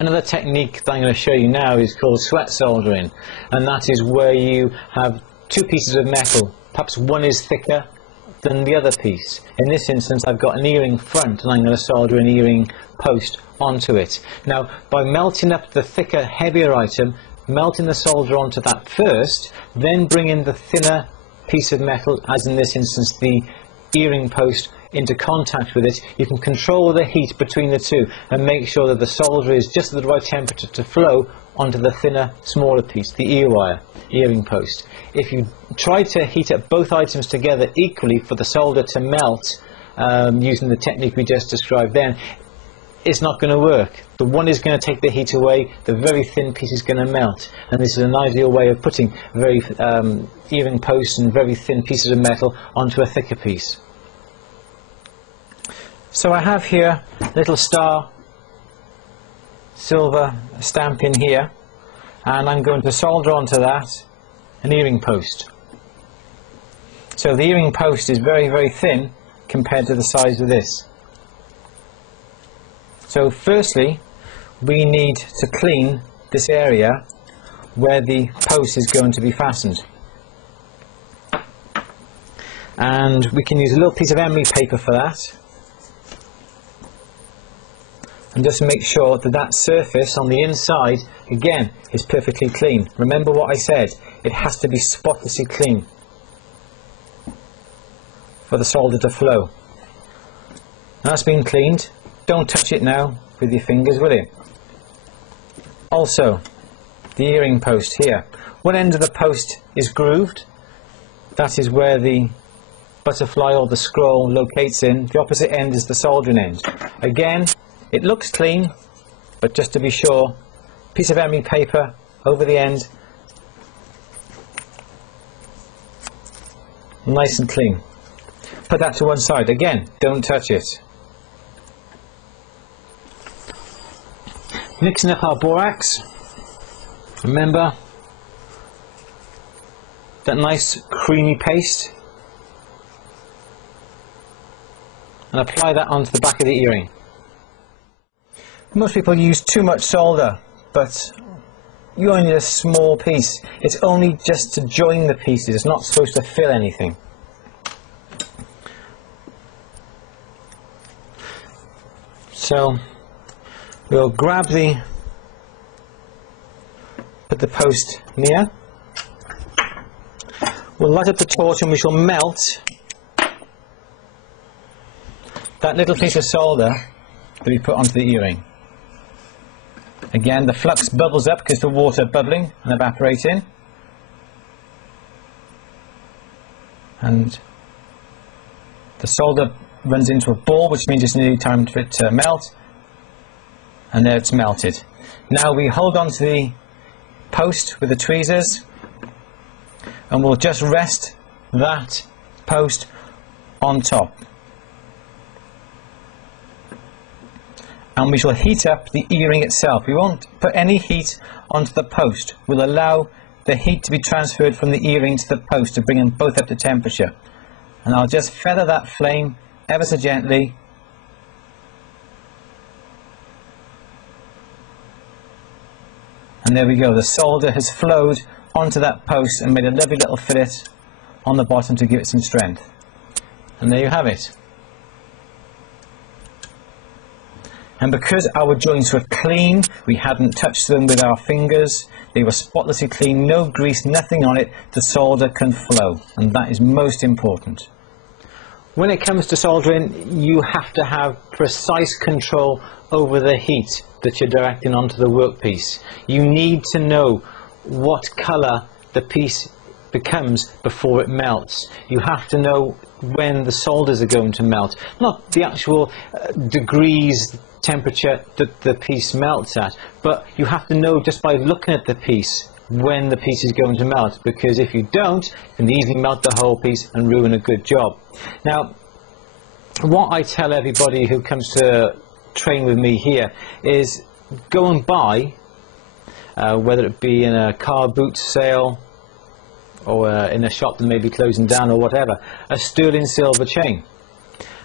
Another technique that I'm going to show you now is called sweat soldering, and that is where you have two pieces of metal, perhaps one is thicker than the other piece. In this instance I've got an earring front and I'm going to solder an earring post onto it. Now by melting up the thicker, heavier item, melting the solder onto that first, then bring in the thinner piece of metal, as in this instance the earring post, into contact with it, you can control the heat between the two and make sure that the solder is just at the right temperature to flow onto the thinner, smaller piece, the ear wire, earring post. If you try to heat up both items together equally for the solder to melt, using the technique we just described then, it's not going to work. The one is going to take the heat away, the very thin piece is going to melt, and this is an ideal way of putting very earring posts and very thin pieces of metal onto a thicker piece. So I have here a little star silver stamp in here, and I'm going to solder onto that an earring post. So the earring post is very, very thin compared to the size of this. So firstly we need to clean this area where the post is going to be fastened, and we can use a little piece of emery paper for that. And just make sure that that surface on the inside, again, is perfectly clean. Remember what I said, it has to be spotlessly clean for the solder to flow. Now that's been cleaned. Don't touch it now with your fingers, will you? Also, the earring post here. One end of the post is grooved. That is where the butterfly or the scroll locates in. The opposite end is the soldering end. Again, it looks clean, but just to be sure, piece of emery paper over the end, nice and clean. Put that to one side. Again, don't touch it. Mixing up our borax. Remember that nice creamy paste, and apply that onto the back of the earring. Most people use too much solder, but you only need a small piece. It's only just to join the pieces, it's not supposed to fill anything. So we'll put the post near, we'll light up the torch and we shall melt that little piece of solder that we put onto the earring. Again, the flux bubbles up because the water bubbling and evaporating, and the solder runs into a ball, which means it's nearly time for it to melt, and there it's melted. Now we hold on to the post with the tweezers and we'll just rest that post on top. And we shall heat up the earring itself. We won't put any heat onto the post. We'll allow the heat to be transferred from the earring to the post to bring them both up to temperature. And I'll just feather that flame ever so gently. And there we go. The solder has flowed onto that post and made a lovely little fillet on the bottom to give it some strength. And there you have it. And because our joints were clean, we hadn't touched them with our fingers, they were spotlessly clean, no grease, nothing on it, the solder can flow, and that is most important. When it comes to soldering, you have to have precise control over the heat that you're directing onto the workpiece. You need to know what colour the piece becomes before it melts. You have to know when the solders are going to melt, not the actual degrees temperature that the piece melts at, but you have to know just by looking at the piece when the piece is going to melt, because if you don't, you can easily melt the whole piece and ruin a good job. Now, what I tell everybody who comes to train with me here is go and buy, whether it be in a car boot sale or in a shop that may be closing down or whatever, a sterling silver chain.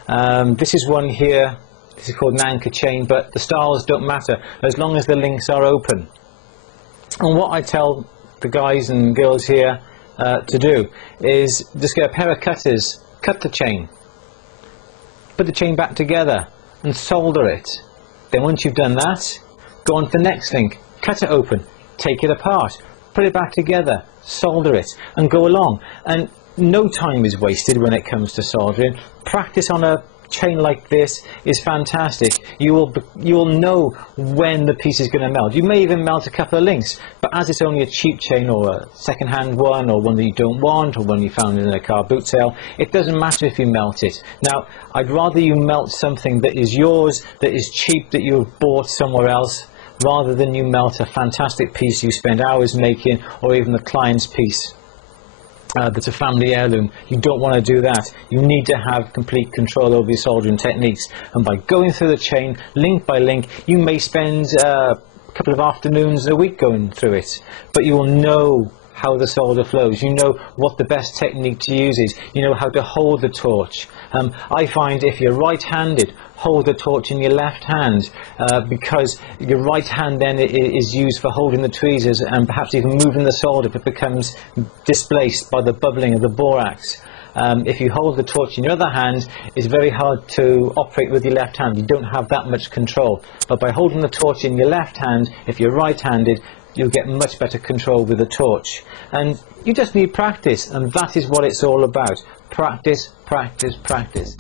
This is one here This is called an anchor chain, but the styles don't matter as long as the links are open. And what I tell the guys and girls here to do is just get a pair of cutters, cut the chain, put the chain back together and solder it. Then once you've done that, go on to the next link, cut it open, take it apart, put it back together, solder it, and go along. And no time is wasted when it comes to soldering. Practice on a chain like this is fantastic. You will know when the piece is going to melt. You may even melt a couple of links, but as it's only a cheap chain or a second-hand one or one that you don't want or one you found in a car boot sale, it doesn't matter if you melt it. Now, I'd rather you melt something that is yours, that is cheap, that you've bought somewhere else, rather than you melt a fantastic piece you spend hours making, or even the client's piece that's a family heirloom. You don't want to do that. You need to have complete control over your soldering techniques, and by going through the chain link by link, you may spend a couple of afternoons a week going through it, but you will know how the solder flows. You know what the best technique to use is. You know how to hold the torch. I find if you're right-handed, hold the torch in your left hand, because your right hand then is used for holding the tweezers and perhaps even moving the solder if it becomes displaced by the bubbling of the borax. If you hold the torch in your other hand, it's very hard to operate with your left hand. You don't have that much control. But by holding the torch in your left hand, if you're right-handed, you'll get much better control with the torch. And you just need practice, and that is what it's all about. Practice, practice, practice.